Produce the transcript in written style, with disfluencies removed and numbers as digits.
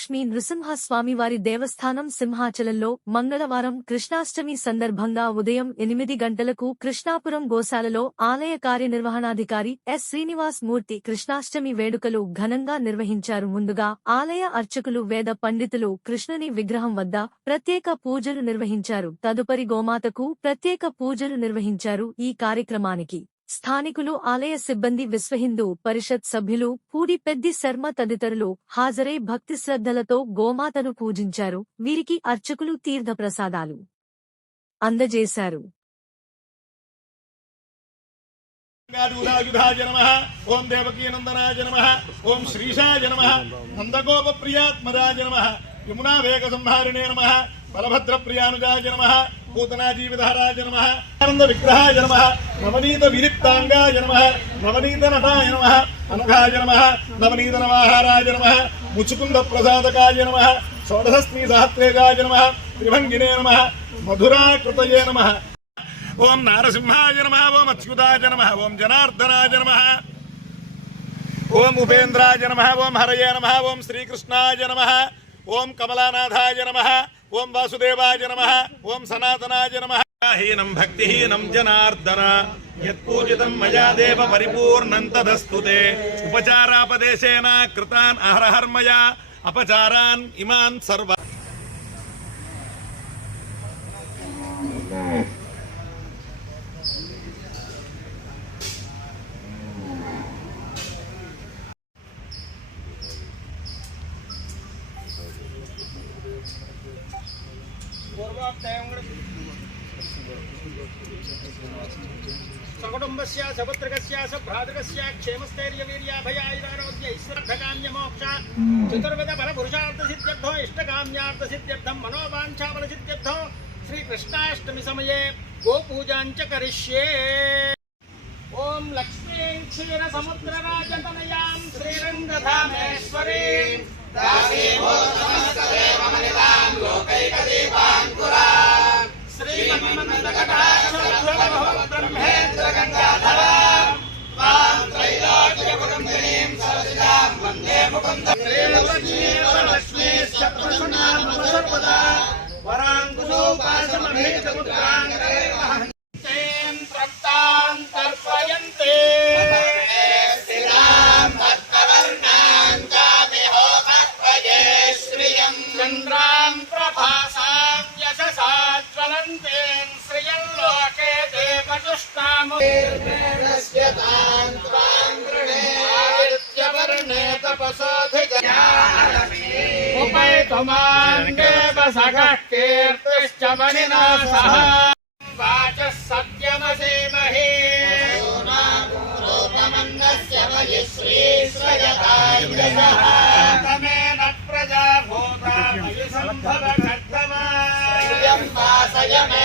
లక్ష్మీ నృసింహస్వామివారి దేవస్థానం సింహాచలంలో మంగళవారం కృష్ణాష్టమి సందర్భంగా ఉదయం 8 గంటలకు కృష్ణాపురం గోశాలలో ఆలయ కార్యనిర్వహణాధికారి ఎస్. శ్రీనివాస్ మూర్తి కృష్ణాష్టమి వేడుకలు ఘనంగా నిర్వహించారు. ముందుగా ఆలయ అర్చకులు వేద పండితులు కృష్ణుని విగ్రహం వద్ద ప్రత్యేక పూజలు నిర్వహించారు. తదుపరి గోమాతకు ప్రత్యేక పూజలు నిర్వహించారు. ఈ కార్యక్రమానికి స్థానికులు, ఆలయ సిబ్బంది, విశ్వహిందూ పరిషత్ సభ్యులు, పూడి పెద్ది శర్మ తదితరులు హాజరై భక్తి శ్రద్ధలతో గోమాతను పూజించారు. వీరికి అర్చకులు తీర్థప్రసాదాలు అందజేశారు. ఓం దేవకీనందనాయ నమః, ఓం శ్రీశాయ నమః, నందగోపప్రియాత్మదాయ నమః, యమునా వేగ సంహారిణే నమః, బలభద్ర ప్రియానుజాయ నమః, పూతనా జీవితహరాయ నమః, ఆనంద విగ్రహాయ నమః, నవనీత విలిప్తాంగాయ నమః, నవనీత నటాయ నమః, అనఘాయ నమః, నవనీత నవాహారాయ నమః, ముచుకుంద ప్రసాదకాయ నమః, షోడశస్త్రీ సహస్రేగాయ నమః, త్రిభంగినే నమః, మధురాకృతయే నమః. ఓం నారసింహాయ నమః, ఓం అచ్యుతాయ నమః, ఓం జనార్దనాయ నమః, ఓం ఉపేంద్రాయ నమః, ఓం హరయే నమః, ఓం శ్రీకృష్ణాయ నమః, ఓం కమలానాథాయ నమః, ఓం వాసుదేవాయ నమః, ఓం సనాతనాయ నమః. హీనం భక్తిహీనం జనార్దన యత్పూజితం మయా దేవ పరిపూర్ణం తదస్తుతే ఉపచారాపదేశేన కృతాన్ అహరహర్మయా అపచారాన్ ఇమాన్ సర్వ. సకుటుంబస్య సపుత్రకస్య సభ్రాతృకస్య క్షేమస్థైర్యవీర్యాభయాయురారోగ్య ఐశ్వర్యకామ్యమోక్ష చతుర్విధ ఫలపురుషార్థ సిద్ధ్యర్థో ఇష్టకామ్యార్థ సిద్ధ్యర్థం మనోవాంఛాఫల సిద్ధ్యర్థో శ్రీకృష్ణాష్టమి సమయే గోపూజాంచ కరిష్యే. ఓం లక్ష్మీం క్షీర సముద్రరాజతనయాం శ్రీరంగధామేశ్వరీం దాసీభూతమస్తదేవమనితాం లోకైకదీపాంకురాం శ్రీమన్మందకటాక్షబ్రహ్మేంద్ర గంగాధరాం త్వాం త్రైలోక్యకుటుంబినీం సరసిజాం వందే ముకుందం. శ్రీలక్ష్మీశ్చ ప్రసన్నాం మమ సర్వదా వరాంకుశోపాసమభీతపుత్రాంగరేమహం తేం త్రప్తాం తర్పయంతే స్థిరాం భక్తవర్ణాం కామిహోమత్వయే శ్రియం చంద్రాం ప్రభాసాం యశసా జ్వలంతేం శ్రియం లోకే దేవజుష్టాముర్వేణస్య తాం త్వాం గృణే ఆదిత్యవర్ణే తపసోధిజయాలమీ ఉపైతుమాంగేవ సఖః కీర్తిశ్చ మణినా సహ వాచः సత్యమసీమహి రూపమన్నస్య మయి శ్రీశ్రయతాయుజః తమేన ప్రజా భూతా మయి సంభవ కర్తమా శ్రియం వాసయ మే